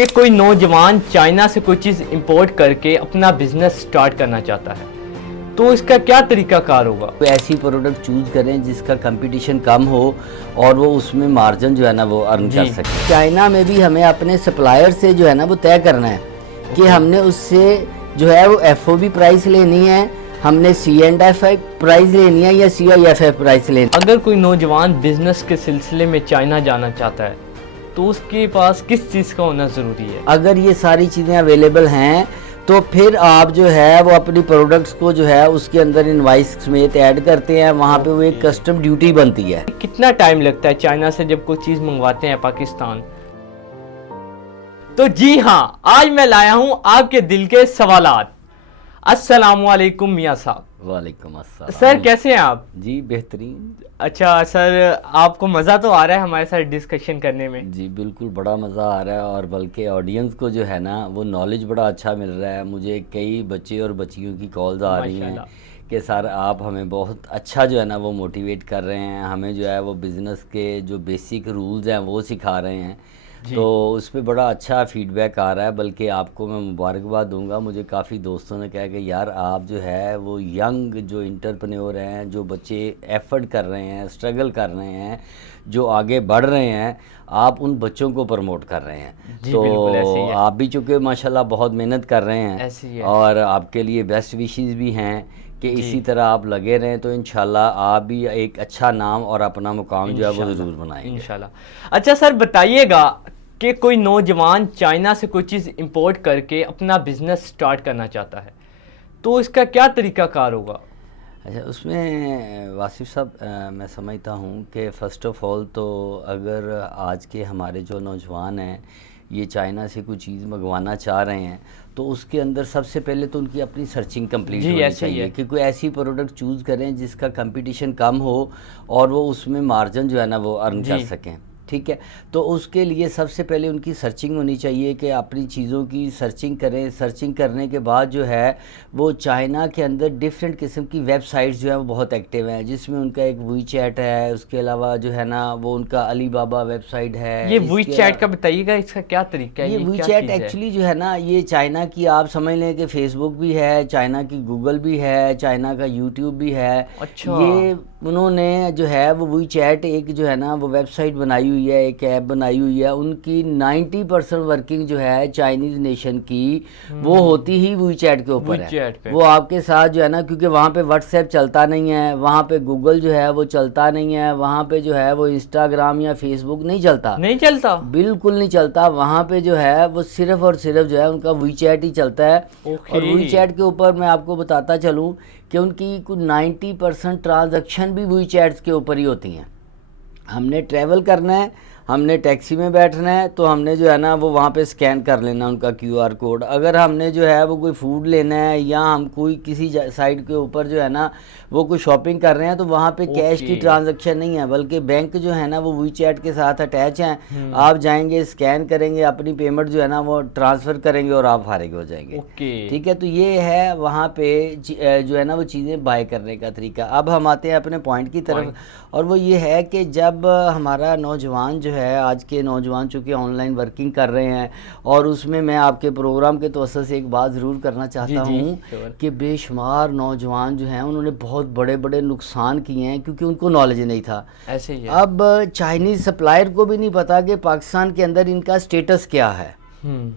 कि कोई नौजवान चाइना से कोई चीज़ इंपोर्ट करके अपना बिजनेस स्टार्ट करना चाहता है, तो इसका क्या तरीकाकार होगा? कोई ऐसी प्रोडक्ट चूज़ करें जिसका कंपटीशन कम हो और वो उसमें मार्जिन जो है ना वो अर्न कर सके। चाइना में भी हमें अपने सप्लायर से जो है ना वो तय करना है कि हमने उससे जो है वो FOB प्राइस लेनी है, हमने C&F प्राइस लेनी है या CIF प्राइस लेनी है। अगर कोई नौजवान बिजनेस के सिलसिले में चाइना जाना चाहता है तो उसके पास किस चीज़ का होना ज़रूरी है? अगर ये सारी चीज़ें अवेलेबल हैं तो फिर आप जो है वो अपनी प्रोडक्ट्स को जो है उसके अंदर इनवाइस समेत ऐड करते हैं, वहाँ पे वो एक कस्टम ड्यूटी बनती है। कितना टाइम लगता है चाइना से जब कोई चीज़ मंगवाते हैं पाकिस्तान? तो जी हाँ, आज मैं लाया हूँ आपके दिल के सवालात। अस्सलामुअलैकुम मियाँ साहब। वालेकुम अस्सलाम। सर कैसे हैं आप? जी बेहतरीन। अच्छा सर, आपको मज़ा तो आ रहा है हमारे साथ डिस्कशन करने में? जी बिल्कुल, बड़ा मज़ा आ रहा है और बल्कि ऑडियंस को जो है ना वो नॉलेज बड़ा अच्छा मिल रहा है। मुझे कई बच्चे और बच्चियों की कॉल्स आ रही हैं कि सर आप हमें बहुत अच्छा जो है ना वो मोटिवेट कर रहे हैं, हमें जो है वो बिज़नेस के जो बेसिक रूल्स हैं वो सिखा रहे हैं। तो उस पर बड़ा अच्छा फीडबैक आ रहा है। बल्कि आपको मैं मुबारकबाद दूंगा, मुझे काफ़ी दोस्तों ने कहा कि यार आप जो है वो यंग जो इंटरप्रेन्योर हैं, जो बच्चे एफर्ट कर रहे हैं, स्ट्रगल कर रहे हैं, जो आगे बढ़ रहे हैं, आप उन बच्चों को प्रमोट कर रहे हैं। तो आप भी चूँकि माशाल्लाह बहुत मेहनत कर रहे हैं और आपके लिए बेस्ट विशेस भी हैं कि इसी तरह आप लगे रहें, तो इंशाल्लाह आप भी एक अच्छा नाम और अपना मुकाम जो है वो ज़रूर बनाएंगे इंशाल्लाह। अच्छा सर बताइएगा कि कोई नौजवान चाइना से कोई चीज़ इंपोर्ट करके अपना बिजनेस स्टार्ट करना चाहता है, तो इसका क्या तरीकाकार होगा? अच्छा, उसमें वासिफ साहब मैं समझता हूँ कि फ़र्स्ट ऑफ़ ऑल तो अगर आज के हमारे जो नौजवान हैं ये चाइना से कोई चीज़ मंगवाना चाह रहे हैं तो उसके अंदर सबसे पहले तो उनकी अपनी सर्चिंग कंप्लीट होनी चाहिए कि कोई ऐसी प्रोडक्ट चूज़ करें जिसका कंपटीशन कम हो और वो उसमें मार्जिन जो है ना वो अर्न कर सकें। ठीक है, तो उसके लिए सबसे पहले उनकी सर्चिंग होनी चाहिए कि अपनी चीज़ों की सर्चिंग करें। सर्चिंग करने के बाद जो है वो चाइना के अंदर डिफरेंट किस्म की वेबसाइट्स जो है वो बहुत एक्टिव हैं, जिसमें उनका एक WeChat है, उसके अलावा जो है ना वो उनका अलीबाबा वेबसाइट है। ये WeChat का बताइएगा, इसका क्या तरीका है? ये WeChat एक्चुअली जो है ना ये चाइना की, आप समझ लें कि फेसबुक भी है, चाइना की गूगल भी है, चाइना का यूट्यूब भी है। अच्छा। ये उन्होंने जो है वो WeChat एक जो है ना वो वेबसाइट बनाई हुई है, एक ऐप बनाई हुई है। उनकी 90% वर्किंग जो है चाइनीज़ नेशन की वो होती ही WeChat के ऊपर है। वो आपके साथ जो है ना, क्योंकि वहाँ पे WhatsApp चलता नहीं है, वहाँ पे गूगल जो है वो चलता नहीं है, वहाँ पे जो है वो इंस्टाग्राम या फेसबुक नहीं चलता, बिल्कुल नहीं चलता। वहाँ पे जो है वो सिर्फ और सिर्फ जो है उनका WeChat ही चलता है। और WeChat के ऊपर मैं आपको बताता चलूँ कि उनकी कुछ 90% ट्रांजैक्शन भी WeChat के ऊपर ही होती हैं। हमने ट्रैवल करना है, हमने टैक्सी में बैठना है, तो हमने जो है ना वो वहाँ पे स्कैन कर लेना उनका QR कोड। अगर हमने जो है वो कोई फूड लेना है या हम कोई किसी साइट के ऊपर जो है ना वो कोई शॉपिंग कर रहे हैं तो वहाँ पे कैश की ट्रांजैक्शन नहीं है, बल्कि बैंक जो है ना वो WeChat के साथ अटैच हैं। आप जाएंगे, स्कैन करेंगे, अपनी पेमेंट जो है ना वो ट्रांसफ़र करेंगे और आप फारिग हो जाएंगे। ठीक है, तो ये है वहाँ पे जो है ना वो चीज़ें बाय करने का तरीका। अब हम आते हैं अपने पॉइंट की तरफ, और वो ये है कि जब हमारा नौजवान जो है, आज के नौजवान चूँकि ऑनलाइन वर्किंग कर रहे हैं, और उसमें मैं आपके प्रोग्राम के तवज्जुह से एक बात ज़रूर करना चाहता हूँ कि बेशुमार नौजवान जो हैं उन्होंने बहुत बड़े बड़े नुकसान किए हैं क्योंकि उनको नॉलेज नहीं था। ऐसे ही है। अब चाइनीज़ सप्लायर को भी नहीं पता कि पाकिस्तान के अंदर इनका स्टेटस क्या है।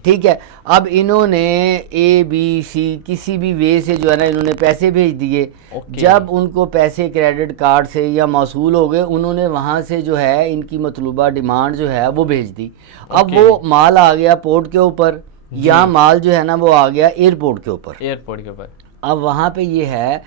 ठीक है, अब इन्होंने ABC किसी भी वे से जो है ना इन्होंने पैसे भेज दिए। जब उनको पैसे क्रेडिट कार्ड से या मौसूल हो गए, उन्होंने वहाँ से जो है इनकी मतलूबा डिमांड जो है वो भेज दी। अब वो माल आ गया पोर्ट के ऊपर, या माल जो है ना वो आ गया एयरपोर्ट के ऊपर। अब वहाँ पे ये है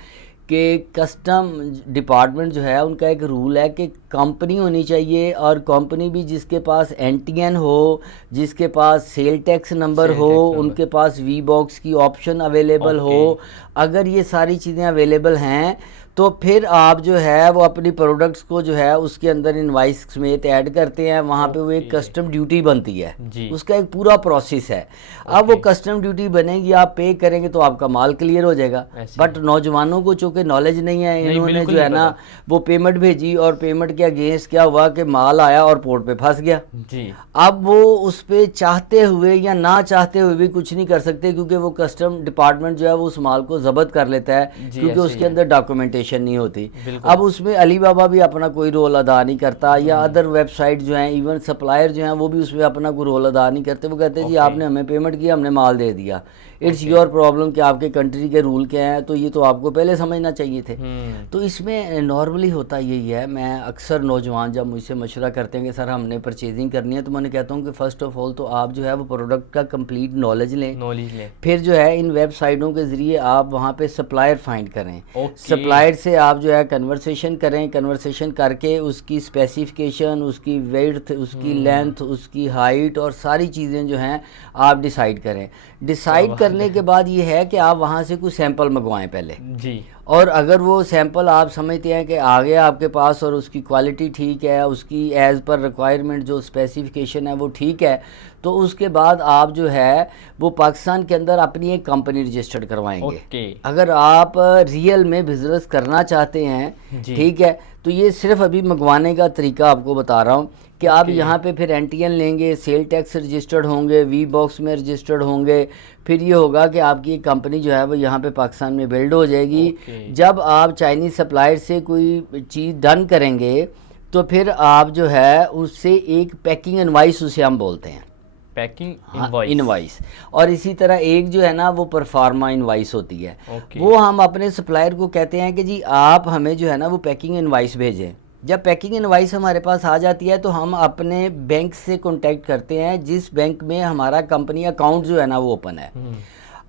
कि कस्टम डिपार्टमेंट जो है उनका एक रूल है कि कंपनी होनी चाहिए, और कंपनी भी जिसके पास NTN हो, जिसके पास सेल टैक्स नंबर हो, उनके पास V-Box की ऑप्शन अवेलेबल हो। अगर ये सारी चीज़ें अवेलेबल हैं तो फिर आप जो है वो अपनी प्रोडक्ट्स को जो है उसके अंदर इनवाइस समेत ऐड करते हैं। वहाँ पे वो एक कस्टम ड्यूटी बनती है, उसका एक पूरा प्रोसेस है। अब वो कस्टम ड्यूटी बनेगी, आप पे करेंगे तो आपका माल क्लियर हो जाएगा। बट नौजवानों को चूँकि नॉलेज नहीं है, इन्होंने जो है ना वो पेमेंट भेजी और पेमेंट के अगेंस्ट क्या हुआ कि माल आया और पोर्ट पे फंस गया। जी। अब वो उस पे चाहते हुए या ना चाहते हुए भी कुछ नहीं कर सकते, क्योंकि वो कस्टम डिपार्टमेंट जो है वो उस माल को जब्त कर लेता है, जी, क्योंकि ऐसे ही उसके है। अंदर डॉक्यूमेंटेशन नहीं होती। बिल्कुल। अब उसमें अली बाबा भी अपना कोई रोल अदा नहीं करता, या अदर वेबसाइट जो हैं, इवन सप्लायर जो हैं वो भी उसमें अपना कोई रोल अदा नहीं करते। वो कहते हैं जी ओके। आपने हमें पेमेंट किया, हमने माल दे दिया, इट्स योर प्रॉब्लम कि आपके कंट्री के रूल क्या हैं, तो ये तो आपको पहले समझना चाहिए थे। तो इसमें नॉर्मली होता यही है। मैं अक्सर नौजवान जब मुझसे मशवरा करते हैं कि सर हमने परचेजिंग करनी है, तो मैं कहता हूँ कि फ़र्स्ट ऑफ ऑल तो आप जो है वो प्रोडक्ट का कंप्लीट नॉलेज लें। फिर जो है इन वेबसाइटों के ज़रिए आप वहाँ पे सप्लायर फाइंड करें। सप्लायर से आप जो है कन्वर्सेशन करें, कन्वर्सेशन करके उसकी स्पेसिफिकेशन, उसकी वेड्थ, उसकी लेंथ, उसकी हाइट और सारी चीज़ें जो हैं आप डिसाइड करें। डिसाइड करने के बाद ये है कि आप वहाँ से कुछ सैंपल मंगवाएं पहले जी। और अगर वो सैंपल आप समझते हैं कि आ गया आपके पास और उसकी क्वालिटी ठीक है, उसकी एज़ पर रिक्वायरमेंट जो स्पेसिफिकेशन है वो ठीक है, तो उसके बाद आप जो है वो पाकिस्तान के अंदर अपनी एक कंपनी रजिस्टर्ड करवाएंगे। अगर आप रियल में बिजनेस करना चाहते हैं, ठीक है, तो ये सिर्फ अभी मंगवाने का तरीका आपको बता रहा हूँ कि आप यहाँ पे फिर एनटीएन लेंगे, सेल टैक्स रजिस्टर्ड होंगे, वी बॉक्स में रजिस्टर्ड होंगे, फिर ये होगा कि आपकी एक कंपनी जो है वो यहाँ पे पाकिस्तान में बिल्ड हो जाएगी। जब आप चाइनीज़ सप्लायर से कोई चीज़ डन करेंगे तो फिर आप जो है उससे एक पैकिंग इनवाइस, उसे हम बोलते हैं पैकिंग इनवाइस, और इसी तरह एक जो है ना वो परफार्मा इनवाइस होती है। वो हम अपने सप्लायर को कहते हैं कि जी आप हमें जो है ना वो पैकिंग इनवाइस भेजें। जब पैकिंग इनवाइस हमारे पास आ जाती है तो हम अपने बैंक से कांटेक्ट करते हैं, जिस बैंक में हमारा कंपनी अकाउंट जो है ना वो ओपन है।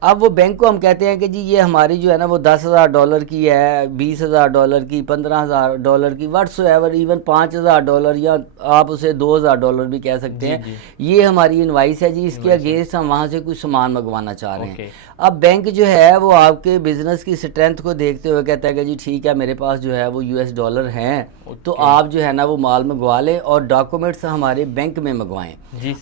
अब वो बैंक को हम कहते हैं कि जी ये हमारी जो है ना वो $10,000 की है, $20,000 की, $15,000 की, व्हाट्सएवर, इवन $5,000 या आप उसे $2,000 भी कह सकते हैं। ये हमारी इनवाइस है जी, इसके अगेंस्ट हम वहाँ से कुछ सामान मंगवाना चाह रहे हैं। अब बैंक जो है वो आपके बिजनेस की स्ट्रेंथ को देखते हुए कहता है कि जी ठीक है मेरे पास जो है वो $US हैं, तो आप जो है ना वो माल मंगवा लें और डॉक्यूमेंट्स हमारे बैंक में मंगवाएं।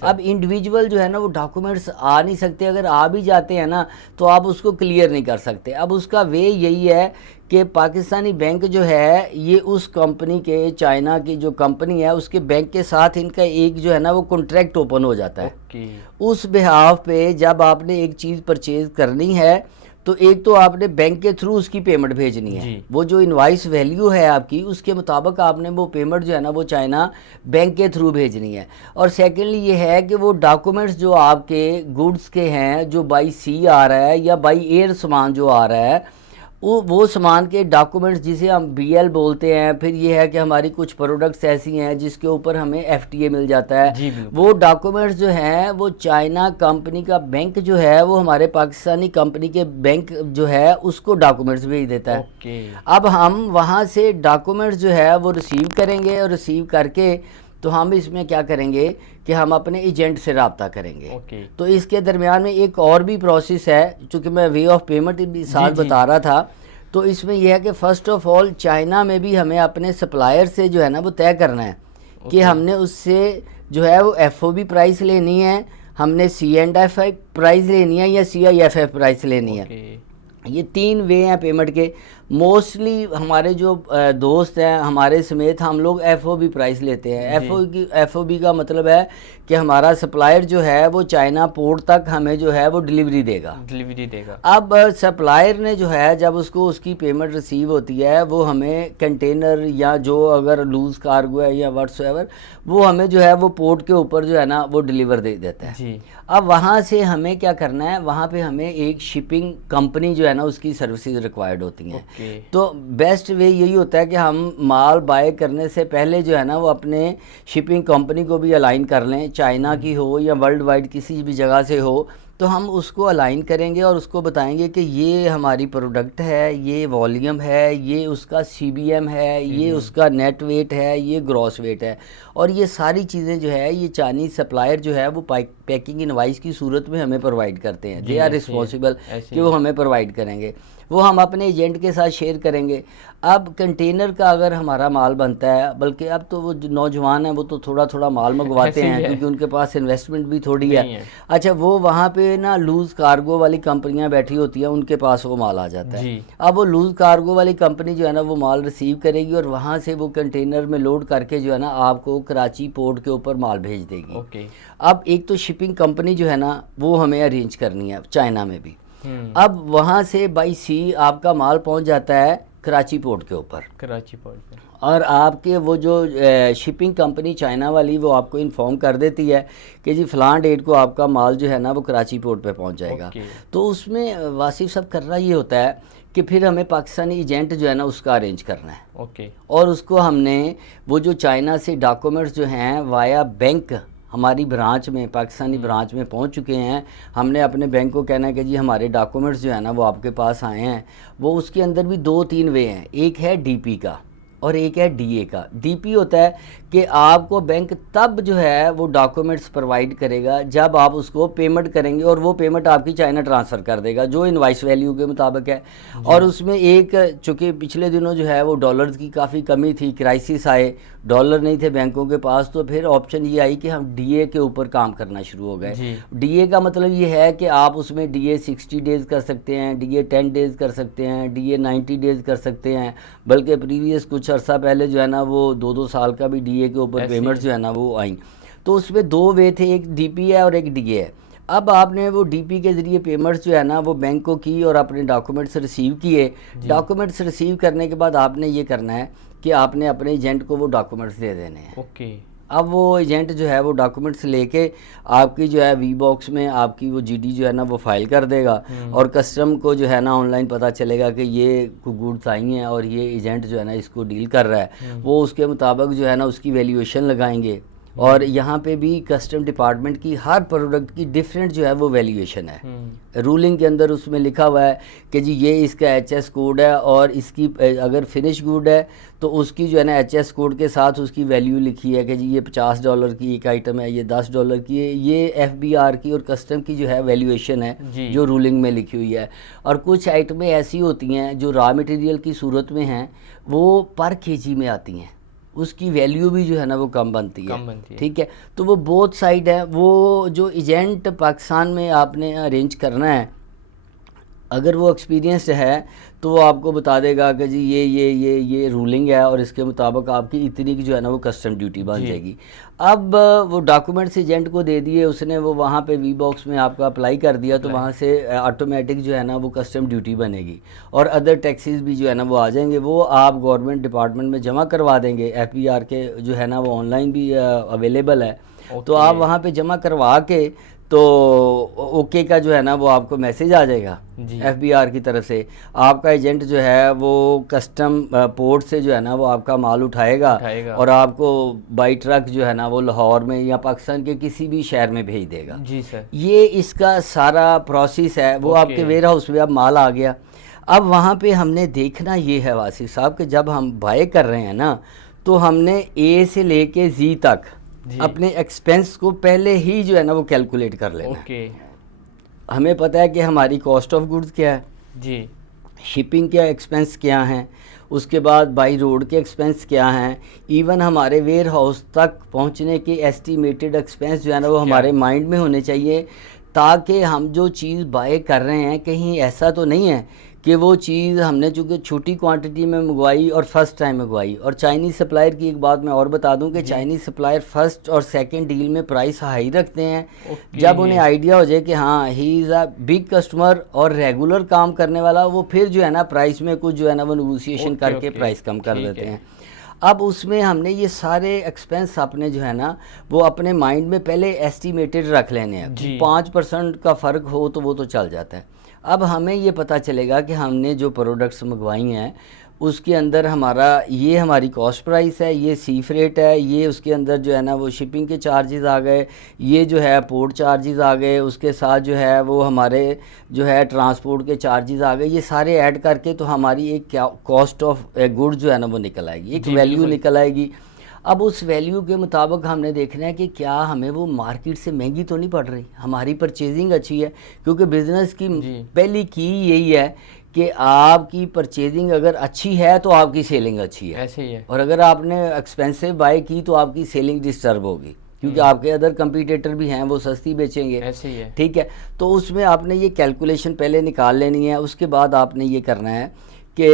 अब इंडिविजुअल जो है ना वो डॉक्यूमेंट्स आ नहीं सकते, अगर आ भी जाते हैं ना तो आप उसको क्लियर नहीं कर सकते। अब उसका वे यही है कि पाकिस्तानी बैंक जो है ये उस कंपनी के, चाइना की जो कंपनी है उसके बैंक के साथ इनका एक जो है ना वो कॉन्ट्रैक्ट ओपन हो जाता है। उस बिहाफ पे जब आपने एक चीज़ परचेज करनी है तो एक तो आपने बैंक के थ्रू उसकी पेमेंट भेजनी है, वो जो इनवाइस वैल्यू है आपकी उसके मुताबिक आपने वो पेमेंट जो है ना वो चाइना बैंक के थ्रू भेजनी है। और सेकेंडली ये है कि वो डॉक्यूमेंट्स जो आपके गुड्स के हैं जो बाई सी आ रहा है या बाई एयर सामान जो आ रहा है वो सामान के डॉक्यूमेंट्स जिसे हम बीएल बोलते हैं। फिर ये है कि हमारी कुछ प्रोडक्ट्स ऐसी हैं जिसके ऊपर हमें एफटीए मिल जाता है। वो डॉक्यूमेंट्स जो हैं वो चाइना कंपनी का बैंक जो है वो हमारे पाकिस्तानी कंपनी के बैंक जो है उसको डॉक्यूमेंट्स भेज देता है। अब हम वहाँ से डॉक्यूमेंट्स जो है वो रिसीव करेंगे और रिसीव करके तो हम इसमें क्या करेंगे कि हम अपने एजेंट से रब्ता करेंगे। तो इसके दरमियान में एक और भी प्रोसेस है, चूँकि मैं वे ऑफ पेमेंट भी साथ बता रहा था। तो इसमें यह है कि फ़र्स्ट ऑफ ऑल चाइना में भी हमें अपने सप्लायर से जो है ना वो तय करना है कि हमने उससे जो है वो एफओबी प्राइस लेनी है, हमने C&F प्राइस लेनी है या CIFF प्राइस लेनी है। ये 3 वे हैं पेमेंट के। मोस्टली हमारे जो दोस्त हैं हमारे समेत हम लोग एफओबी प्राइस लेते हैं। एफओबी का मतलब है कि हमारा सप्लायर जो है वो चाइना पोर्ट तक हमें जो है वो डिलीवरी देगा। अब सप्लायर ने जो है जब उसको उसकी पेमेंट रिसीव होती है वो हमें कंटेनर या जो अगर लूज़ कार्गो है या व्हाट्सएवर वो हमें जो है वो पोर्ट के ऊपर जो है ना वो डिलीवर दे देता है। अब वहाँ से हमें क्या करना है, वहाँ पे हमें एक शिपिंग कंपनी जो है ना उसकी सर्विसेज रिक्वायर्ड होती हैं। तो बेस्ट वे यही होता है कि हम माल बाय करने से पहले जो है ना वो अपने शिपिंग कंपनी को भी अलाइन कर लें, चाइना की हो या वर्ल्ड वाइड किसी भी जगह से हो, तो हम उसको अलाइन करेंगे और उसको बताएंगे कि ये हमारी प्रोडक्ट है, ये वॉल्यूम है, ये उसका CBM है, ये उसका नेट वेट है, ये ग्रॉस वेट है। और ये सारी चीज़ें जो है ये चाइनीज़ सप्लायर जो है वो पैकिंग इनवाइस की सूरत में हमें प्रोवाइड करते हैं। दे आर रिस्पॉन्सिबल कि वो हमें प्रोवाइड करेंगे, वो हम अपने एजेंट के साथ शेयर करेंगे। अब कंटेनर का अगर हमारा माल बनता है, बल्कि अब तो वो जो नौजवान हैं वो तो थोड़ा थोड़ा माल मंगवाते हैं क्योंकि उनके पास इन्वेस्टमेंट भी थोड़ी है। अच्छा, वो वहाँ पे पे ना लूज कार्गो वाली कंपनियां बैठी होती हैं, उनके पास वो माल आ जाता है। जी। अब वो लूज कार्गो वाली कंपनी जो है ना वो माल रिसीव करेगी और वहाँ से वो कंटेनर में लोड करके जो है ना आपको कराची पोर्ट के ऊपर माल भेज देगी। ओके। अब एक तो शिपिंग कंपनी जो है ना वो हमें अरेंज करनी है चाइना में भी। अब वहाँ से बाई सी आपका माल पहुँच जाता है कराची पोर्ट के ऊपर। कराची पोर्ट पे। और आपके वो जो शिपिंग कंपनी चाइना वाली वो आपको इन्फॉर्म कर देती है कि जी फ़लाँ डेट को आपका माल जो है ना वो कराची पोर्ट पे पहुंच जाएगा। ओके। तो उसमें वासिफ साहब करना ये होता है कि फिर हमें पाकिस्तानी एजेंट जो है ना उसका अरेंज करना है। ओके। और उसको हमने वो जो चाइना से डॉक्यूमेंट्स जो हैं वाया बैंक हमारी ब्रांच में, पाकिस्तानी ब्रांच में पहुंच चुके हैं। हमने अपने बैंक को कहना है कि जी हमारे डॉक्यूमेंट्स जो है ना वो आपके पास आए हैं। वो उसके अंदर भी 2-3 वे हैं, एक है डीपी का और एक है डीए का। डीपी होता है कि आपको बैंक तब जो है वो डॉक्यूमेंट्स प्रोवाइड करेगा जब आप उसको पेमेंट करेंगे और वो पेमेंट आपकी चाइना ट्रांसफ़र कर देगा जो इनवाइस वैल्यू के मुताबिक है। और उसमें एक चूँकि पिछले दिनों जो है वो डॉलर्स की काफ़ी कमी थी, क्राइसिस आए, डॉलर नहीं थे बैंकों के पास, तो फिर ऑप्शन ये आई कि हम डीए के ऊपर काम करना शुरू हो गए। डीए का मतलब ये है कि आप उसमें डीए 60 डेज़ कर सकते हैं, डीए 10 डेज़ कर सकते हैं, डीए 90 डेज़ कर सकते हैं। बल्कि प्रीवियस कुछ अर्सा पहले जो है ना वो 2-2 साल का भी डीए के ऊपर पेमेंट जो है ना वो आई। तो उसमें 2 वे थे, एक डीपी है और एक डीए है। अब आपने वो डीपी के ज़रिए पेमेंट्स जो है ना वो बैंक को की और अपने डॉक्यूमेंट्स रिसीव किए। डॉक्यूमेंट्स रिसीव करने के बाद आपने ये करना है कि आपने अपने एजेंट को वो डॉक्यूमेंट्स दे देने हैं। ओके। अब वो एजेंट जो है वो डॉक्यूमेंट्स लेके आपकी जो है वी बॉक्स में आपकी वो जीडी जो है ना वो फाइल कर देगा और कस्टम को जो है ना ऑनलाइन पता चलेगा कि ये गुड्स आई हैं और ये एजेंट जो है ना इसको डील कर रहा है। वो उसके मुताबिक जो है ना उसकी वैल्यूएशन लगाएंगे। और यहाँ पे भी कस्टम डिपार्टमेंट की हर प्रोडक्ट की डिफरेंट जो है वो वैल्यूएशन है। रूलिंग के अंदर उसमें लिखा हुआ है कि जी ये इसका एचएस कोड है और इसकी अगर फिनिश गुड है तो उसकी जो है ना एचएस कोड के साथ उसकी वैल्यू लिखी है कि जी ये $50 की एक आइटम है, ये $10 की है। ये एफबीआर की और कस्टम की जो है वैल्यूएशन है जो रूलिंग में लिखी हुई है। और कुछ आइटमें ऐसी होती हैं जो रॉ मटेरियल की सूरत में हैं, वो पर केजी में आती हैं, उसकी वैल्यू भी जो है ना वो कम बनती है। ठीक है, तो वो बोथ साइड है। वो जो एजेंट पाकिस्तान में आपने अरेंज करना है, अगर वो एक्सपीरियंस्ड है तो वो आपको बता देगा कि जी ये रूलिंग है और इसके मुताबिक आपकी इतनी की जो है ना वो कस्टम ड्यूटी बन जाएगी। अब वो डॉक्यूमेंट्स एजेंट को दे दिए, उसने वो वहाँ पे वी बॉक्स में आपका अप्लाई कर दिया तो वहाँ से ऑटोमेटिक जो है ना वो कस्टम ड्यूटी बनेगी और अदर टैक्सेस भी जो है ना वो आ जाएंगे। वो आप गवर्नमेंट डिपार्टमेंट में जमा करवा देंगे। एफबीआर के जो है ना वो ऑनलाइन भी अवेलेबल है। तो आप वहाँ पे जमा करवा के तो ओके का जो है ना वो आपको मैसेज आ जाएगा एफबीआर की तरफ से। आपका एजेंट जो है वो कस्टम पोर्ट से जो है ना वो आपका माल उठाएगा और आपको बाई ट्रक जो है ना वो लाहौर में या पाकिस्तान के किसी भी शहर में भेज देगा। जी सर। ये इसका सारा प्रोसेस है। वो आपके वेयर हाउस में अब माल आ गया। अब वहाँ पे हमने देखना ये है वासिफ साहब कि जब हम बाय कर रहे हैं ना तो हमने ए से लेके जी तक अपने एक्सपेंस को पहले ही जो है ना वो कैलकुलेट कर लेना है। हमें पता है कि हमारी कॉस्ट ऑफ गुड्स क्या है जी, शिपिंग के एक्सपेंस क्या हैं, उसके बाद बाई रोड के एक्सपेंस क्या हैं, इवन हमारे वेयर हाउस तक पहुंचने के एस्टिमेटेड एक्सपेंस जो है ना वो हमारे माइंड में होने चाहिए, ताकि हम जो चीज़ बाय कर रहे हैं कहीं ऐसा तो नहीं है कि वो चीज़ हमने चूँकि छोटी क्वांटिटी में मंगवाई और फर्स्ट टाइम मंगवाई। और चाइनीज़ सप्लायर की एक बात मैं और बता दूं कि चाइनीज़ सप्लायर फर्स्ट और सेकंड डील में प्राइस हाई रखते हैं। जब उन्हें आइडिया हो जाए कि हाँ he is a big customer और रेगुलर काम करने वाला, वो फिर जो है ना प्राइस में कुछ जो है ना वो नेगोशिएशन करके प्राइस कम कर देते हैं। अब उसमें हमने ये सारे एक्सपेंस अपने जो है ना वो अपने माइंड में पहले एस्टिमेटेड रख लेने हैं। 5% का फ़र्क हो तो वो तो चल जाता है। अब हमें ये पता चलेगा कि हमने जो प्रोडक्ट्स मंगवाई हैं उसके अंदर हमारी कॉस्ट प्राइस है, ये सी फ्रेट है, ये उसके अंदर जो है ना वो शिपिंग के चार्जेस आ गए, ये जो है पोर्ट चार्जेस आ गए, उसके साथ जो है वो हमारे जो है ट्रांसपोर्ट के चार्जेस आ गए। ये सारे ऐड करके तो हमारी एक कॉस्ट ऑफ गुड्स जो है ना वो निकल आएगी, एक वैल्यू निकल आएगी। अब उस वैल्यू के मुताबिक हमने देखना है कि क्या हमें वो मार्केट से महंगी तो नहीं पड़ रही, हमारी परचेजिंग अच्छी है। क्योंकि बिज़नेस की पहली की यही है कि आपकी परचेजिंग अगर अच्छी है तो आपकी सेलिंग अच्छी है, ऐसे ही है। और अगर आपने एक्सपेंसिव बाय की तो आपकी सेलिंग डिस्टर्ब होगी। क्योंकि आपके अदर कंपटीटर भी हैं, वो सस्ती बेचेंगे। ऐसे ही है। ठीक है, तो उसमें आपने ये कैलकुलेशन पहले निकाल लेनी है। उसके बाद आपने ये करना है कि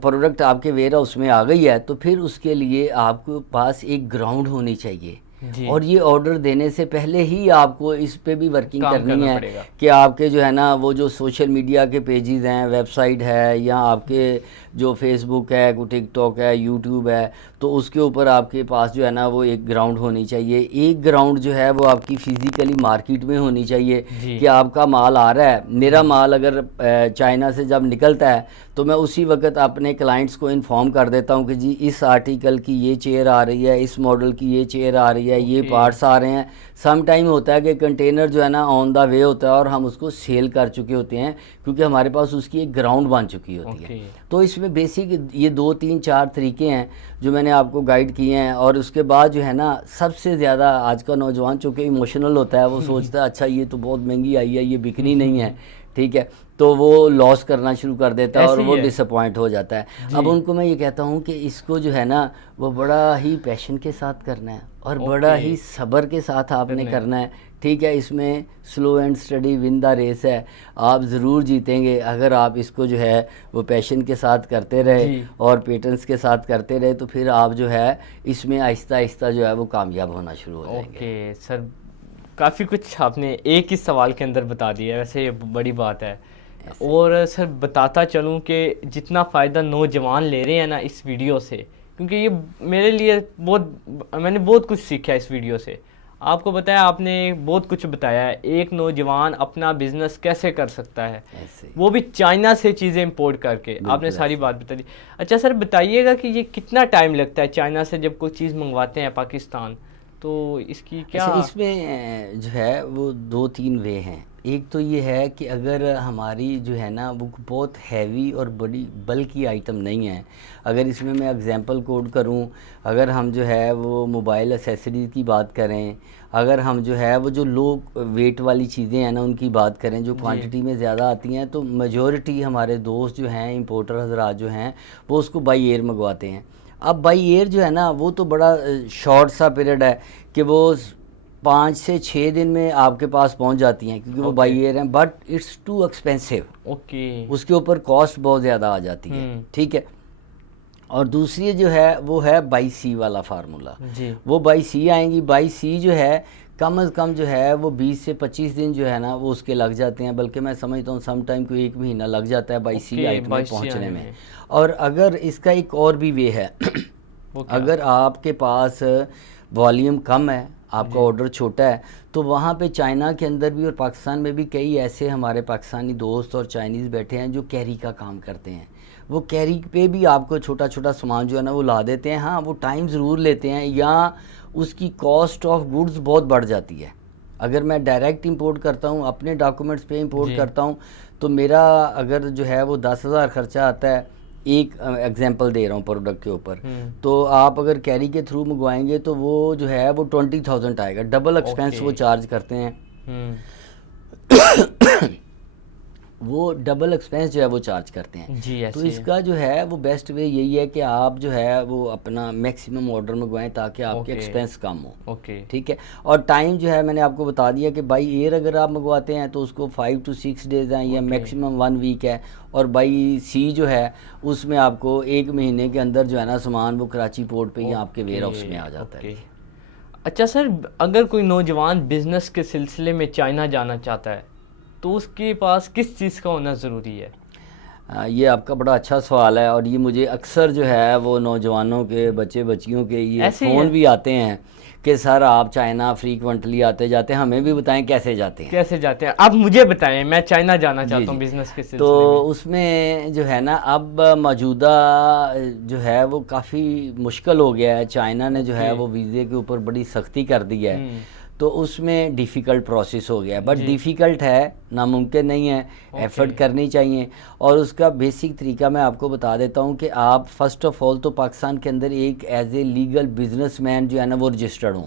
प्रोडक्ट आपके वेयर हाउस में आ गई है, तो फिर उसके लिए आपके पास एक ग्राउंड होनी चाहिए। जी। और ये ऑर्डर देने से पहले ही आपको इस पे भी वर्किंग काम करनी करना है पड़ेगा। कि आपके जो है ना वो जो सोशल मीडिया के पेजेस हैं, वेबसाइट है, या आपके जो फेसबुक है, कोई टिकटॉक है, यूट्यूब है, तो उसके ऊपर आपके पास जो है ना वो एक ग्राउंड होनी चाहिए। एक ग्राउंड जो है वो आपकी फिज़िकली मार्केट में होनी चाहिए जी। कि आपका माल आ रहा है। मेरा माल अगर चाइना से जब निकलता है तो मैं उसी वक्त अपने क्लाइंट्स को इन्फॉर्म कर देता हूँ कि जी इस आर्टिकल की ये चेयर आ रही है, इस मॉडल की ये चेयर आ रही है, ये पार्ट्स आ रहे हैं। सम टाइम होता है कि कंटेनर जो है ना ऑन द वे होता है और हम उसको सेल कर चुके होते हैं, क्योंकि हमारे पास उसकी एक ग्राउंड बन चुकी होती है। तो इसमें बेसिक ये 2 3 4 तरीके हैं जो मैंने आपको गाइड किए हैं। और उसके बाद जो है ना सबसे ज़्यादा आज का नौजवान चूँकि इमोशनल होता है, वो सोचता है अच्छा ये तो बहुत महंगी आई है, ये बिकनी नहीं है, ठीक है, तो वो लॉस करना शुरू कर देता है और वो डिसअपॉइंट हो जाता है। अब उनको मैं ये कहता हूँ कि इसको जो है ना वो बड़ा ही पैशन के साथ करना है और बड़ा ही सब्र के साथ आपने करना है। ठीक है, इसमें slow and steady win the race है। आप ज़रूर जीतेंगे अगर आप इसको जो है वो पैशन के साथ करते रहे और पेटेंस के साथ करते रहे, तो फिर आप जो है इसमें आहिस्ता आहिस्ता जो है वो कामयाब होना शुरू हो जाएंगे। ओके सर, काफ़ी कुछ आपने एक ही सवाल के अंदर बता दिया, वैसे ये बड़ी बात है। और सर बताता चलूँ कि जितना फ़ायदा नौजवान ले रहे हैं ना इस वीडियो से, क्योंकि ये मेरे लिए मैंने बहुत कुछ सीखा इस वीडियो से। आपको बताया, आपने बहुत कुछ बताया है एक नौजवान अपना बिजनेस कैसे कर सकता है, वो भी चाइना से चीज़ें इंपोर्ट करके। आपने सारी बात बता दी। अच्छा सर बताइएगा कि ये कितना टाइम लगता है चाइना से जब कोई चीज़ मंगवाते हैं पाकिस्तान, तो इसकी क्या? इसमें जो है वो 2 3 वे हैं। एक तो ये है कि अगर हमारी जो है ना वो बहुत हैवी और बड़ी बल्कि आइटम नहीं है, अगर इसमें मैं एग्जांपल कोड करूं, अगर हम जो है वो मोबाइल एसेसरीज़ की बात करें, अगर हम जो है वो जो लो वेट वाली चीज़ें हैं ना उनकी बात करें जो क्वांटिटी में ज़्यादा आती हैं, तो मेजॉरिटी हमारे दोस्त जो हैं इंपोर्टर हजरात जो हैं वो उसको बाई एयर मंगवाते हैं। अब बाई एयर जो है ना वो तो बड़ा शॉर्ट सा पीरियड है कि वो 5 से 6 दिन में आपके पास पहुंच जाती हैं, क्योंकि वो बाई एयर हैं, बट इट्स टू एक्सपेंसिव। उसके ऊपर कॉस्ट बहुत ज़्यादा आ जाती है। ठीक है, और दूसरी जो है वो है बाई सी वाला फार्मूला। वो बाई सी आएंगी। बाई सी जो है कम अज़ कम जो है वो 20 से 25 दिन जो है ना वो उसके लग जाते हैं, बल्कि मैं समझता हूँ सम टाइम को 1 महीना लग जाता है बाई सी आइटम में पहुँचने में। और अगर इसका एक और भी वे है, अगर आपके पास वॉल्यूम कम है, आपका ऑर्डर छोटा है, तो वहाँ पे चाइना के अंदर भी और पाकिस्तान में भी कई ऐसे हमारे पाकिस्तानी दोस्त और चाइनीज़ बैठे हैं जो कैरी का काम करते हैं। वो कैरी पे भी आपको छोटा छोटा सामान जो है ना वो ला देते हैं। हाँ, वो टाइम ज़रूर लेते हैं, या उसकी कॉस्ट ऑफ गुड्स बहुत बढ़ जाती है। अगर मैं डायरेक्ट इंपोर्ट करता हूँ, अपने डॉक्यूमेंट्स पे इंपोर्ट करता हूँ, तो मेरा अगर जो है वो 10,000 खर्चा आता है, एक एग्जांपल दे रहा हूँ प्रोडक्ट के ऊपर, तो आप अगर कैरी के थ्रू मंगवाएंगे तो वो जो है वो 20,000 आएगा। डबल एक्सपेंस वो चार्ज करते हैं। वो डबल एक्सपेंस जो है वो चार्ज करते हैं। जी, तो इसका जो है वो बेस्ट वे यही है कि आप जो है वो अपना मैक्सिमम ऑर्डर मंगवाएं ताकि आपके एक्सपेंस कम हो। ठीक है, और टाइम जो है मैंने आपको बता दिया कि बाई एयर अगर आप मंगवाते हैं तो उसको 5 to 6 डेज़ हैं, या मैक्सिमम 1 वीक है। और बाई सी जो है उसमें आपको 1 महीने के अंदर जो है ना सामान वो कराची पोर्ट पे ही आपके वेयर हाउस में आ जाता है। अच्छा सर, अगर कोई नौजवान बिजनेस के सिलसिले में चाइना जाना चाहता है तो उसके पास किस चीज़ का होना ज़रूरी है? ये आपका बड़ा अच्छा सवाल है, और ये मुझे अक्सर जो है वो नौजवानों के बच्चे बच्चियों के ये फ़ोन भी आते हैं कि सर आप चाइना फ्रीक्वेंटली आते जाते हैं, हमें भी बताएं कैसे जाते हैं। कैसे जाते हैं आप मुझे बताएं, मैं चाइना जाना चाहता हूँ बिजनेस के सिलसिले तो में। उसमें जो है ना अब मौजूदा जो है वो काफ़ी मुश्किल हो गया है। चाइना ने जो है वो वीज़े के ऊपर बड़ी सख्ती कर दी है, तो उसमें डिफ़िकल्ट प्रोसेस हो गया है। बट डिफ़िकल्ट है, नामुमकिन नहीं है, एफर्ट करनी चाहिए। और उसका बेसिक तरीका मैं आपको बता देता हूँ कि आप फर्स्ट ऑफ ऑल तो पाकिस्तान के अंदर एक एज ए लीगल बिजनेसमैन जो है ना वो रजिस्टर्ड हों।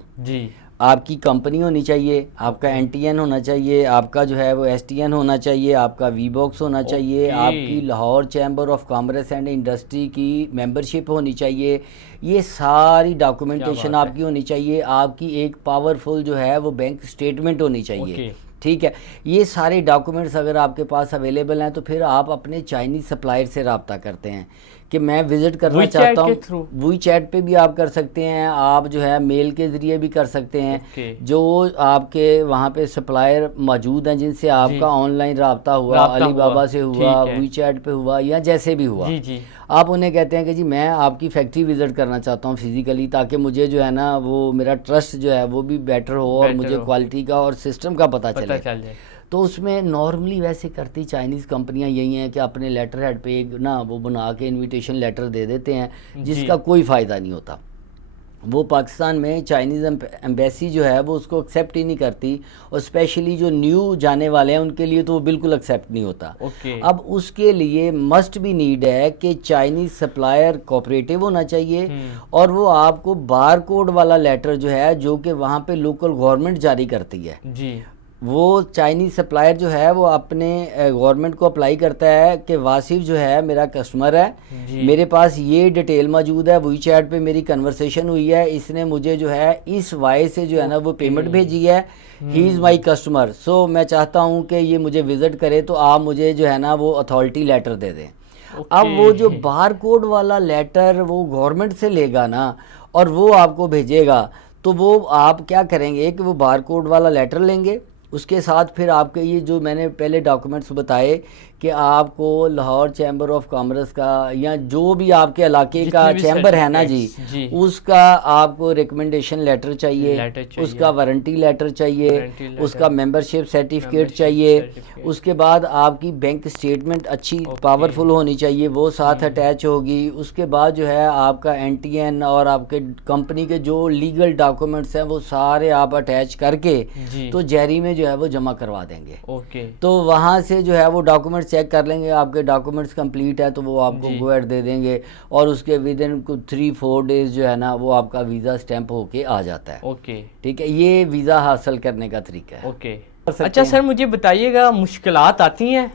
आपकी कंपनी होनी चाहिए, आपका NTN होना चाहिए, आपका जो है वो STN होना चाहिए, आपका VBOX होना चाहिए, ओके। आपकी Lahore chamber of commerce and industry की मेंबरशिप होनी चाहिए। ये सारी डॉक्यूमेंटेशन बात है। आपकी होनी चाहिए। आपकी एक पावरफुल जो है वो बैंक स्टेटमेंट होनी चाहिए। ओके। ठीक है, ये सारे डॉक्यूमेंट्स अगर आपके पास अवेलेबल हैं तो फिर आप अपने चाइनीज़ सप्लायर से रब्ता करते हैं कि मैं विज़िट करना WeChat चाहता के हूँ। थ्रू? WeChat पे भी आप कर सकते हैं, आप जो है मेल के ज़रिए भी कर सकते हैं। ओके। जो आपके वहाँ पे सप्लायर मौजूद हैं जिनसे आपका ऑनलाइन रब्ता हुआ, राब्ता अलीबाबा हुआ, से हुआ, ठीक है। WeChat पे हुआ या जैसे भी हुआ, जी जी। आप उन्हें कहते हैं कि जी मैं आपकी फैक्ट्री विज़िट करना चाहता हूँ फिज़िकली, ताकि मुझे जो है ना वो मेरा ट्रस्ट जो है वो भी बेटर हो और बेटर मुझे हो। क्वालिटी का और सिस्टम का पता पता चले। चल जाए। तो उसमें नॉर्मली वैसे करती चाइनीज़ कंपनियां यही हैं कि अपने लेटर हेड पे एक ना वो बना के इनविटेशन लेटर दे देते हैं जिसका कोई फ़ायदा नहीं होता। वो पाकिस्तान में चाइनीज़ एम्बेसी जो है वो उसको एक्सेप्ट ही नहीं करती, और स्पेशली जो न्यू जाने वाले हैं उनके लिए तो वो बिल्कुल एक्सेप्ट नहीं होता। ओके। अब उसके लिए मस्ट भी नीड है कि चाइनीज़ सप्लायर कोऑपरेटिव होना चाहिए, और वो आपको बार कोड वाला लेटर जो है जो कि वहाँ पे लोकल गवर्नमेंट जारी करती है, जी। वो चाइनीज़ सप्लायर जो है वो अपने गवर्नमेंट को अप्लाई करता है कि वासिफ जो है मेरा कस्टमर है, जी। मेरे पास ये डिटेल मौजूद है, WeChat पे मेरी कन्वर्सेशन हुई है, इसने मुझे जो है इस वाई से जो है ना वो पेमेंट भेजी है, ही इज़ माई कस्टमर, सो मैं चाहता हूँ कि ये मुझे विज़िट करे, तो आप मुझे जो है ना वो अथॉरिटी लेटर दे दें। अब वो जो बार कोड वाला लेटर वो गवर्नमेंट से लेगा ना और वो आपको भेजेगा, तो वो आप क्या करेंगे कि वो बार कोड वाला लेटर लेंगे, उसके साथ फिर आपके ये जो मैंने पहले डॉक्यूमेंट्स बताए कि आपको लाहौर चैम्बर ऑफ कॉमर्स का या जो भी आपके इलाके का चैम्बर है ना जी, उसका आपको रिकमेंडेशन लेटर चाहिए, उसका वारंटी लेटर चाहिए, उसका मेंबरशिप सर्टिफिकेट चाहिए, उसके बाद आपकी बैंक स्टेटमेंट अच्छी पावरफुल होनी चाहिए, वो साथ अटैच होगी। उसके बाद जो है आपका NTN और आपके कंपनी के जो लीगल डॉक्यूमेंट्स हैं वो सारे आप अटैच करके तो जहरी में जो है वो जमा करवा देंगे। ओके। तो वहाँ से जो है वो डॉक्यूमेंट्स चेक कर लेंगे, आपके डॉक्यूमेंट्स कंप्लीट है तो वो आपको गो एड दे देंगे, और उसके विद इन 3-4 डेज जो है ना वो आपका वीज़ा स्टैंप होके आ जाता है। ओके। ठीक है, ये वीज़ा हासिल करने का तरीका है। ओके। अच्छा सर, मुझे बताइएगा मुश्किलात आती हैं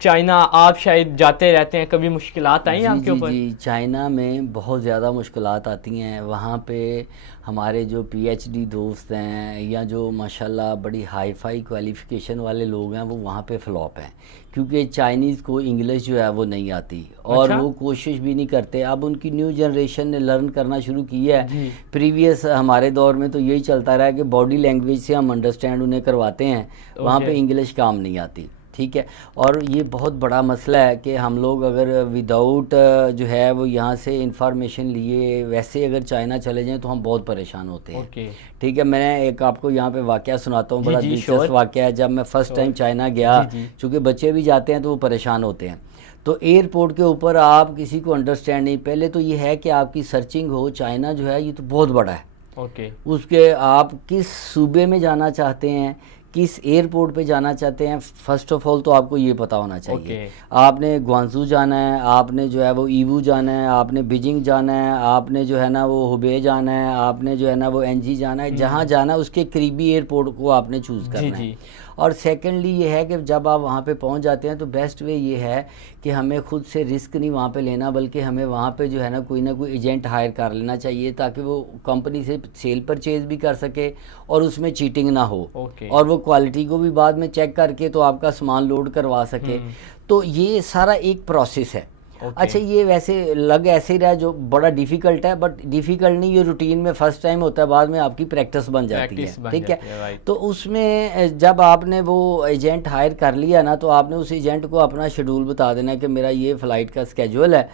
चाइना, आप शायद जाते रहते हैं, कभी मुश्किलात आई हैं आपके ऊपर? जी, चाइना में बहुत ज़्यादा मुश्किलात आती हैं। वहाँ पे हमारे जो PhD दोस्त हैं या जो माशाल्लाह बड़ी हाई फाई क्वालिफ़िकेशन वाले लोग हैं वो वहाँ पे फ्लॉप हैं, क्योंकि चाइनीज़ को इंग्लिश जो है वो नहीं आती, और अच्छा? वो कोशिश भी नहीं करते। अब उनकी न्यू जनरेशन ने लर्न करना शुरू की है। प्रीवियस हमारे दौर में तो यही चलता रहा कि बॉडी लैंग्वेज से हम अंडरस्टैंड उन्हें करवाते हैं, वहाँ पे इंग्लिश काम नहीं आती। ठीक है, और ये बहुत बड़ा मसला है कि हम लोग अगर विदाउट जो है वो यहाँ से इंफॉर्मेशन लिए वैसे अगर चाइना चले जाएं तो हम बहुत परेशान होते हैं। ओके। ठीक है, मैं एक आपको यहाँ पे वाकया सुनाता हूँ, बड़ा दिलचस्प वाकया है। जब मैं फ़र्स्ट टाइम चाइना गया, चूँकि बच्चे भी जाते हैं तो वो परेशान होते हैं, तो एयरपोर्ट के ऊपर आप किसी को अंडरस्टैंड नहीं, पहले तो ये है कि आपकी सर्चिंग हो। चाइना जो है ये तो बहुत बड़ा है। ओके। उसके आप किस सूबे में जाना चाहते हैं, किस एयरपोर्ट पे जाना चाहते हैं, फ़र्स्ट ऑफ ऑल तो आपको ये पता होना चाहिए। आपने ग्वांजू जाना है, आपने जो है वो ईवू जाना है, आपने बीजिंग जाना है, आपने जो है ना वो हुबे जाना है, आपने जो है ना वो NG जाना है, जहाँ जाना है उसके करीबी एयरपोर्ट को आपने चूज़ करना है। और सेकेंडली ये है कि जब आप वहाँ पे पहुँच जाते हैं तो बेस्ट वे ये है कि हमें खुद से रिस्क नहीं वहाँ पे लेना, बल्कि हमें वहाँ पे जो है ना कोई एजेंट हायर कर लेना चाहिए, ताकि वो कंपनी से सेल परचेज भी कर सके और उसमें चीटिंग ना हो, और वो क्वालिटी को भी बाद में चेक करके तो आपका सामान लोड करवा सके। तो ये सारा एक प्रोसेस है। अच्छा, ये वैसे लग ऐसे ही रहा है जो बड़ा डिफ़िकल्ट है, बट डिफ़िकल्ट नहीं, ये रूटीन में फ़र्स्ट टाइम होता है, बाद में आपकी प्रैक्टिस बन जाती है। ठीक है, तो उसमें जब आपने वो एजेंट हायर कर लिया ना, तो आपने उस एजेंट को अपना शेड्यूल बता देना कि मेरा ये फ़्लाइट का स्केड्यूल है,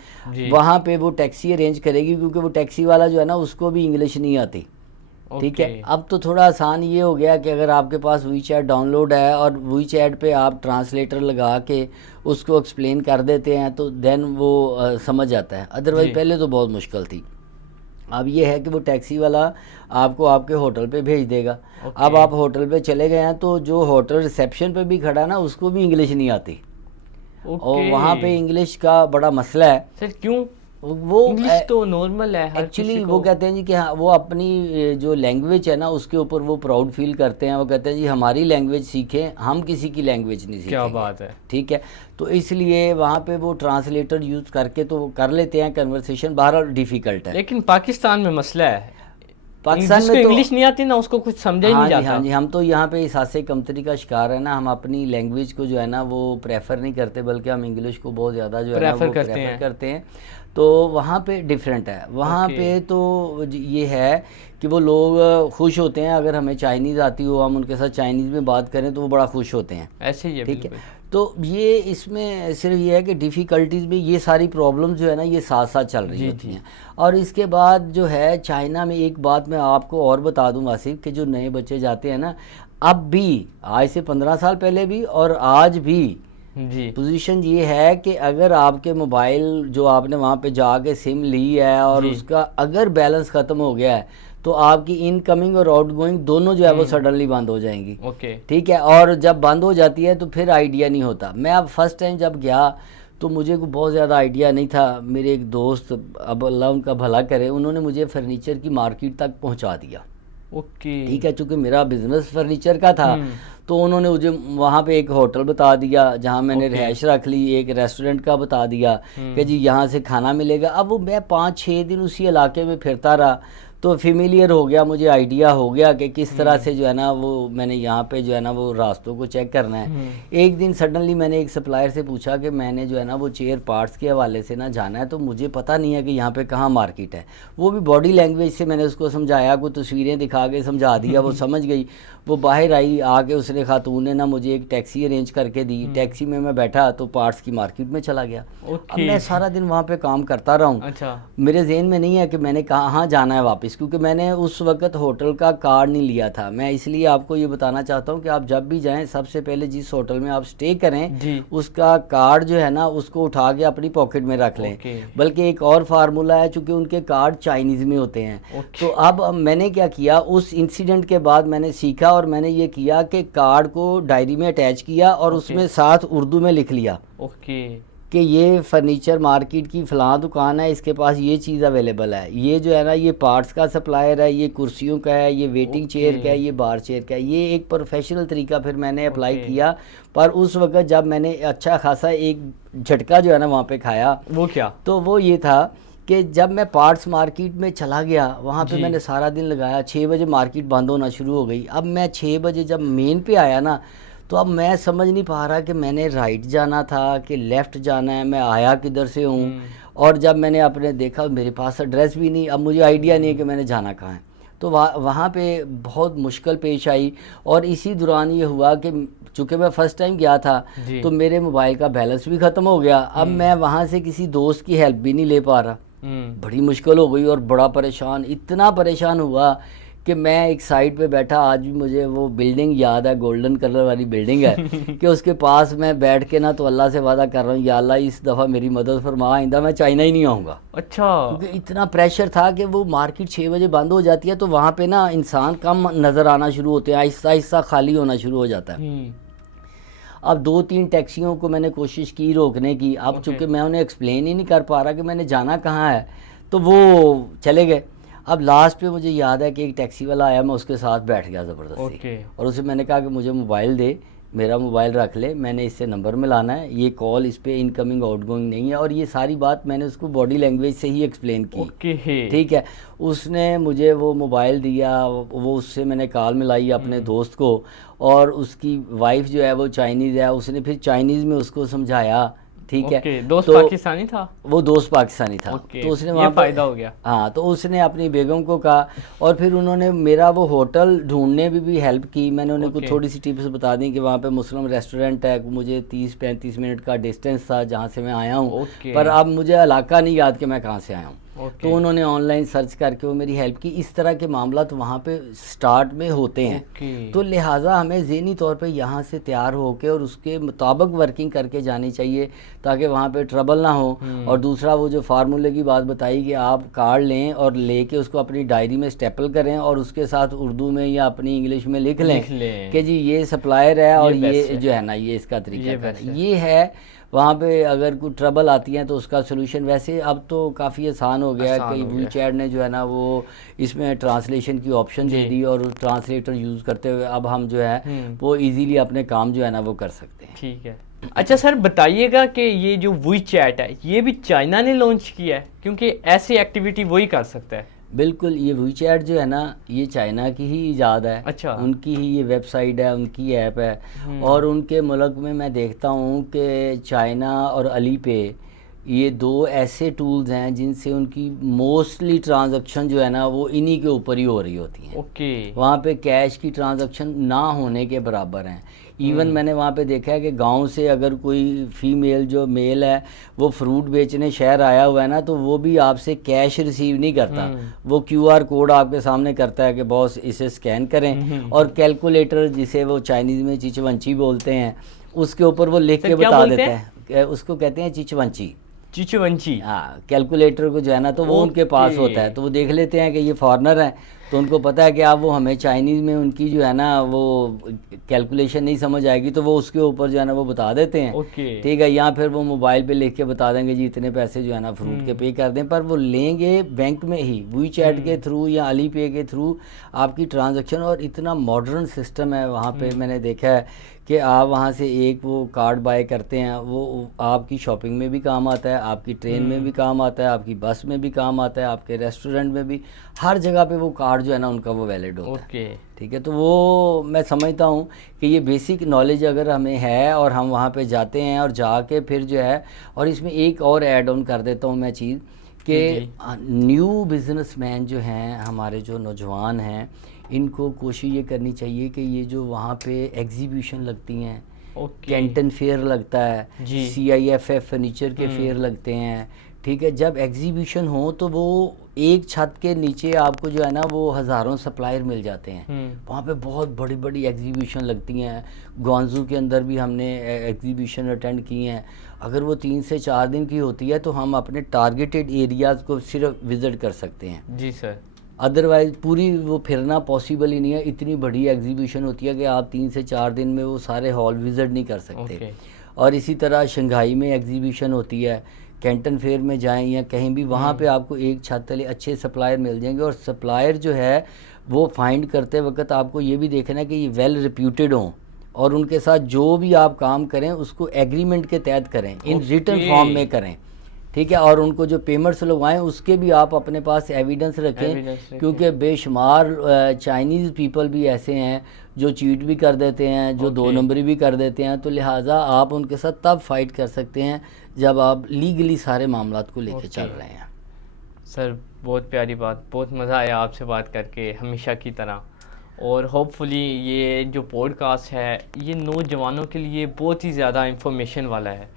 वहाँ पे वो टैक्सी अरेंज करेगी, क्योंकि वो टैक्सी वाला जो है ना उसको भी इंग्लिश नहीं आती। ठीक है, अब तो थोड़ा आसान ये हो गया कि अगर आपके पास WeChat डाउनलोड है और WeChat पे आप ट्रांसलेटर लगा के उसको एक्सप्लेन कर देते हैं तो देन वो समझ आता है। अदरवाइज़ पहले तो बहुत मुश्किल थी। अब ये है कि वो टैक्सी वाला आपको आपके होटल पे भेज देगा। अब आप होटल पे चले गए हैं तो जो होटल रिसेप्शन पे भी खड़ा ना उसको भी इंग्लिश नहीं आती, और वहाँ पे इंग्लिश का बड़ा मसला है। सर क्यों? वो इंग्लिश तो नॉर्मल है हर एक्चुअली किसी वो को। कहते हैं जी कि हाँ वो अपनी जो लैंग्वेज है ना उसके ऊपर वो प्राउड फील करते हैं। वो कहते हैं जी हमारी लैंग्वेज सीखें, हम किसी की लैंग्वेज नहीं सीखेंगे। क्या बात है। ठीक है, तो इसलिए वहाँ पे वो ट्रांसलेटर यूज़ करके तो वो कर लेते हैं कन्वर्सेशन, बहरहाल डिफ़िकल्ट है। लेकिन पाकिस्तान में मसला है, पाकिस्तान जिसको में तो इंग्लिश नहीं आती ना उसको कुछ समझा ही नहीं हाँ जी, जाता। हाँ जी, हम तो यहाँ पे एहसास कमतरी का शिकार है ना, हम अपनी लैंग्वेज को जो है ना वो प्रेफर नहीं करते, बल्कि हम इंग्लिश को बहुत ज़्यादा जो है ना प्रेफर वो करते प्रेफर हैं। करते हैं। तो वहाँ पे डिफरेंट है, वहाँ ओके। पे तो ये है कि वो लोग खुश होते हैं अगर हमें चाइनीज़ आती हो, हम उनके साथ चाइनीज़ में बात करें तो वो बड़ा खुश होते हैं। ऐसे ही है ठीक है, बिल्कुल। तो ये इसमें सिर्फ ये है कि डिफ़िकल्टीज़ में ये सारी प्रॉब्लम जो है ना ये साथ साथ चल रही जी, होती जी। हैं। और इसके बाद जो है चाइना में एक बात मैं आपको और बता दूं आसिफ, कि जो नए बच्चे जाते हैं ना, अब भी आज से 15 साल पहले भी और आज भी जी। पोजीशन ये है कि अगर आपके मोबाइल जो आपने वहाँ पे जाके सिम ली है और जी। उसका अगर बैलेंस ख़त्म हो गया है तो आपकी इनकमिंग और आउटगोइंग दोनों जो है वो सडनली बंद हो जाएंगी। ओके। ठीक है, और जब बंद हो जाती है तो फिर आइडिया नहीं होता। मैं अब फर्स्ट टाइम जब गया तो मुझे को बहुत ज़्यादा आइडिया नहीं था। मेरे एक दोस्त, अब अल्लाह उनका भला करे, उन्होंने मुझे फर्नीचर की मार्केट तक पहुंचा दिया। ओके। ठीक है, चूँकि मेरा बिजनेस फर्नीचर का था तो उन्होंने मुझे वहाँ पे एक होटल बता दिया जहाँ मैंने ओके। रिहाइश रख ली, एक रेस्टोरेंट का बता दिया कि जी यहाँ से खाना मिलेगा। अब वो मैं 5-6 दिन उसी इलाके में फिरता रहा तो फेमिलियर हो गया, मुझे आइडिया हो गया कि किस तरह से जो है ना वो मैंने यहाँ पे जो है ना वो रास्तों को चेक करना है। एक दिन सडनली मैंने एक सप्लायर से पूछा कि मैंने जो है ना वो चेयर पार्ट्स के हवाले से ना जाना है, तो मुझे पता नहीं है कि यहाँ पे कहाँ मार्केट है। वो भी बॉडी लैंग्वेज से मैंने उसको समझाया, कोई तस्वीरें दिखा के समझा दिया, वो समझ गई। वो बाहर आई, आके उसने खातून ने ना मुझे एक टैक्सी अरेंज करके दी। टैक्सी में मैं बैठा तो पार्ट्स की मार्केट में चला गया। अब मैं सारा दिन वहाँ पे काम करता रहा हूँ। अच्छा। मेरे जहन में नहीं है कि मैंने कहाँ जाना है वापस, क्योंकि मैंने उस वक्त होटल का कार्ड नहीं लिया था। मैं इसलिए आपको ये बताना चाहता हूँ कि आप जब भी जाएं सबसे पहले जिस होटल में आप स्टे करें जी। उसका कार्ड जो है ना उसको उठा के अपनी पॉकेट में रख लें। ओके। बल्कि एक और फार्मूला है, चूँकि उनके कार्ड चाइनीज़ में होते हैं। ओके। तो अब मैंने क्या किया, उस इंसिडेंट के बाद मैंने सीखा और मैंने ये किया कि कार्ड को डायरी में अटैच किया और उसमें साथ उर्दू में लिख लिया ओके। कि ये फर्नीचर मार्केट की फ़लाँ दुकान है, इसके पास ये चीज़ अवेलेबल है, ये जो है ना ये पार्ट्स का सप्लायर है, ये कुर्सियों का है, ये वेटिंग चेयर का है, ये बार चेयर का है। ये एक प्रोफेशनल तरीका फिर मैंने अप्लाई किया। पर उस वक्त जब मैंने अच्छा खासा एक झटका जो है ना वहाँ पे खाया, वो क्या? तो वो ये था कि जब मैं पार्ट्स मार्केट में चला गया वहाँ पे मैंने सारा दिन लगाया। 6 बजे मार्केट बंद होना शुरू हो गई। अब मैं 6 बजे जब मेन पे आया ना, तो अब मैं समझ नहीं पा रहा कि मैंने राइट जाना था कि लेफ़्ट जाना है, मैं आया किधर से हूँ। और जब मैंने अपने देखा मेरे पास एड्रेस भी नहीं, अब मुझे आइडिया नहीं है कि मैंने जाना कहाँ है। तो वहाँ पे बहुत मुश्किल पेश आई। और इसी दौरान ये हुआ कि चूँकि मैं फ़र्स्ट टाइम गया था तो मेरे मोबाइल का बैलेंस भी ख़त्म हो गया। अब मैं वहाँ से किसी दोस्त की हेल्प भी नहीं ले पा रहा। बड़ी मुश्किल हो गई और बड़ा परेशान, इतना परेशान हुआ कि मैं एक साइड पे बैठा। आज भी मुझे वो बिल्डिंग याद है, गोल्डन कलर वाली बिल्डिंग है कि उसके पास मैं बैठ के ना तो अल्लाह से वादा कर रहा हूँ, या अल्लाह इस दफ़ा मेरी मदद फरमा, आइंदा मैं चाइना ही नहीं आऊँगा। अच्छा। क्योंकि इतना प्रेशर था कि वो मार्केट 6 बजे बंद हो जाती है तो वहाँ पे ना इंसान कम नज़र आना शुरू होते हैं, आहिस्ता आहिस्ता खाली होना शुरू हो जाता है। अब 2-3 टैक्सियों को मैंने कोशिश की रोकने की। अब चूँकि मैं उन्हें एक्सप्लेन ही नहीं कर पा रहा कि मैंने जाना कहाँ है, तो वो चले गए। अब लास्ट पे मुझे याद है कि एक टैक्सी वाला आया, मैं उसके साथ बैठ गया ज़बरदस्ती। और उसे मैंने कहा कि मुझे मोबाइल दे, मेरा मोबाइल रख ले, मैंने इससे नंबर मिलाना है, ये कॉल इस पे इनकमिंग आउटगोइंग नहीं है। और ये सारी बात मैंने उसको बॉडी लैंग्वेज से ही एक्सप्लेन की। ठीक है, उसने मुझे वो मोबाइल दिया, वो उससे मैंने कॉल मिलाई अपने दोस्त को। और उसकी वाइफ जो है वो चाइनीज़ है, उसने फिर चाइनीज़ में उसको समझाया। ठीक है, दोस्त तो पाकिस्तानी था? वो दोस्त पाकिस्तानी था। तो उसने वहाँ फ़ायदा हो गया। हाँ, तो उसने अपनी बेगम को कहा और फिर उन्होंने मेरा वो होटल ढूंढने में भी हेल्प की। मैंने उन्हें कुछ थोड़ी सी टिप्स बता दी कि वहाँ पे मुस्लिम रेस्टोरेंट है, मुझे 30-35 मिनट का डिस्टेंस था जहाँ से मैं आया हूँ। पर अब मुझे इलाका नहीं याद कि मैं कहाँ से आया हूँ। तो उन्होंने ऑनलाइन सर्च करके वो मेरी हेल्प की। इस तरह के मामला तो वहाँ पे स्टार्ट में होते हैं। तो लिहाजा हमें ज़हनी तौर पे यहाँ से तैयार होकर और उसके मुताबिक वर्किंग करके जानी चाहिए ताकि वहाँ पे ट्रबल ना हो। और दूसरा वो जो फार्मूले की बात बताई कि आप कार्ड लें और लेके उसको अपनी डायरी में स्टेपल करें और उसके साथ उर्दू में या अपनी इंग्लिश में लिख लें कि जी ये सप्लायर है और ये जो है ना ये इसका तरीका है। ये है वहाँ पे अगर कोई ट्रबल आती है तो उसका सोल्यूशन, वैसे अब तो काफ़ी आसान हो गया है आसान कि हो गया। WeChat ने जो है ना वो इसमें ट्रांसलेशन की ऑप्शन दे जी। दी, और ट्रांसलेटर यूज़ करते हुए अब हम जो है हम्म। वो इजीली अपने काम जो है ना वो कर सकते हैं। ठीक है। अच्छा सर, बताइएगा कि ये जो WeChat है ये भी चाइना ने लॉन्च किया है, क्योंकि ऐसी एक्टिविटी वही कर सकता है। बिल्कुल, ये WeChat जो है ना ये चाइना की ही ईजाद है। अच्छा। उनकी ही ये वेबसाइट है, उनकी ऐप है। और उनके मुल्क में मैं देखता हूँ कि चाइना और अली पे ये दो ऐसे टूल्स हैं जिनसे उनकी मोस्टली ट्रांजैक्शन जो है ना वो इन्हीं के ऊपर ही हो रही होती हैं। ओके। वहाँ पे कैश की ट्रांजैक्शन ना होने के बराबर हैं। इवन मैंने वहाँ पे देखा है कि गांव से अगर कोई फीमेल जो मेल है वो फ्रूट बेचने शहर आया हुआ है ना, तो वो भी आपसे कैश रिसीव नहीं करता, वो QR कोड आपके सामने करता है कि बॉस इसे स्कैन करें, और कैलकुलेटर जिसे वो चाइनीज़ में चिचवंची बोलते हैं उसके ऊपर वो लिख सर, के क्या बता बोलते देता है, उसको कहते हैं चिचवंची। चिचवंची। हाँ, कैलकुलेटर को जो है ना तो वो उनके पास होता है, तो वो देख लेते हैं कि ये फॉरेनर है, तो उनको पता है कि आप वो हमें चाइनीज़ में उनकी जो है ना वो कैलकुलेशन नहीं समझ आएगी, तो वो उसके ऊपर जो है ना वो बता देते हैं। ओके। ठीक है, या फिर वो मोबाइल पे लिख के बता देंगे जी इतने पैसे जो है ना फ्रूट के पे कर दें, पर वो लेंगे बैंक में ही WeChat के थ्रू या अली पे के थ्रू आपकी ट्रांजैक्शन। और इतना मॉडर्न सिस्टम है वहाँ पे, मैंने देखा है कि आप वहाँ से एक वो कार्ड बाय करते हैं, वो आपकी शॉपिंग में भी काम आता है, आपकी ट्रेन में भी काम आता है, आपकी बस में भी काम आता है, आपके रेस्टोरेंट में भी, हर जगह पे वो कार्ड जो है ना उनका वो वैलिड होता है। ओके। ठीक है, तो वो मैं समझता हूँ कि ये बेसिक नॉलेज अगर हमें है और हम वहाँ पे जाते हैं और जाके फिर जो है, और इसमें एक और ऐड ऑन कर देता हूँ मैं चीज़ कि न्यू बिजनेसमैन जो हैं हमारे, जो नौजवान हैं, इनको कोशिश ये करनी चाहिए कि ये जो वहाँ पे एग्जीबिशन लगती हैं, कैंटन फेयर लगता है, CIFF फर्नीचर के फेयर लगते हैं, ठीक है, जब एग्जीबिशन हो तो वो एक छत के नीचे आपको जो है ना वो हज़ारों सप्लायर मिल जाते हैं। वहाँ पे बहुत बड़ी बड़ी एग्जीबिशन लगती हैं। ग्वांजू के अंदर भी हमने एग्जीबिशन अटेंड की हैं। अगर वो 3 से 4 दिन की होती है तो हम अपने टारगेटेड एरियाज़ को सिर्फ विज़िट कर सकते हैं। जी सर। अदरवाइज़ पूरी वो फिरना पॉसिबल ही नहीं है, इतनी बड़ी एग्जीबिशन होती है कि आप 3 से 4 दिन में वो सारे हॉल विज़िट नहीं कर सकते। और इसी तरह शंघाई में एग्जीबिशन होती है, कैंटन फेयर में जाएं या कहीं भी, वहाँ पे आपको एक छत तले अच्छे सप्लायर मिल जाएंगे। और सप्लायर जो है वो फाइंड करते वक्त आपको ये भी देखना है कि ये वेल रिप्यूटेड हों, और उनके साथ जो भी आप काम करें उसको एग्रीमेंट के तहत करें, इन रिटन फॉर्म में करें। ठीक है, और उनको जो पेमेंट्स लगवाएं उसके भी आप अपने पास एविडेंस रखें, क्योंकि बेशुमार चाइनीज़ पीपल भी ऐसे हैं जो चीट भी कर देते हैं, जो 2 नंबरी भी कर देते हैं। तो लिहाजा आप उनके साथ तब फाइट कर सकते हैं जब आप लीगली सारे मामलात को लेके चल रहे हैं। सर बहुत प्यारी बात, बहुत मज़ा आया आपसे बात करके हमेशा की तरह। और होपफुली ये जो पॉडकास्ट है ये नौजवानों के लिए बहुत ही ज़्यादा इंफॉर्मेशन वाला है,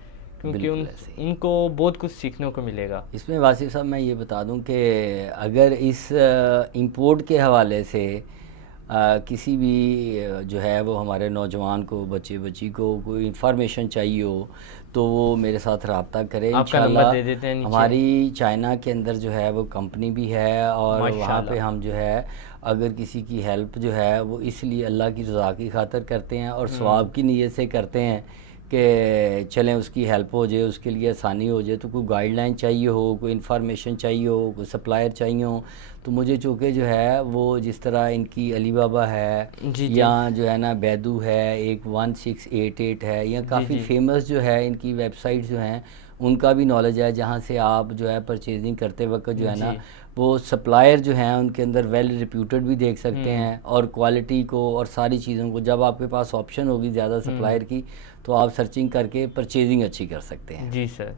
क्योंकि उनको बहुत कुछ सीखने को मिलेगा। इसमें वासिफ साहब मैं ये बता दूं कि अगर इस इंपोर्ट के हवाले से किसी भी जो है वो हमारे नौजवान को, बच्ची को कोई इन्फॉर्मेशन चाहिए हो तो वो मेरे साथ रब्ता करें। इंशाल्लाह दे देते हैं नीचे। हमारी चाइना के अंदर जो है वो कंपनी भी है, और वहाँ पे हम जो है अगर किसी की हेल्प जो है वो इसलिए अल्लाह की रज़ा की खातिर करते हैं और सवाब की नीयत से करते हैं कि चलें उसकी हेल्प हो जाए, उसके लिए आसानी हो जाए। तो कोई गाइडलाइन चाहिए हो, कोई इन्फॉर्मेशन चाहिए हो, कोई सप्लायर चाहिए हो, तो मुझे चूँकि जो है वो जिस तरह इनकी अली बाबा है या जो है ना बैदू है, एक 1688 है, या काफ़ी फेमस जो है इनकी वेबसाइट जो हैं उनका भी नॉलेज है, जहाँ से आप जो है परचेजिंग करते वक्त जो है ना वो सप्लायर जो हैं उनके अंदर वेल रिप्यूटेड भी देख सकते हैं, और क्वालिटी को और सारी चीज़ों को, जब आपके पास ऑप्शन होगी ज़्यादा सप्लायर की तो आप सर्चिंग करके परचेजिंग अच्छी कर सकते हैं। जी सर।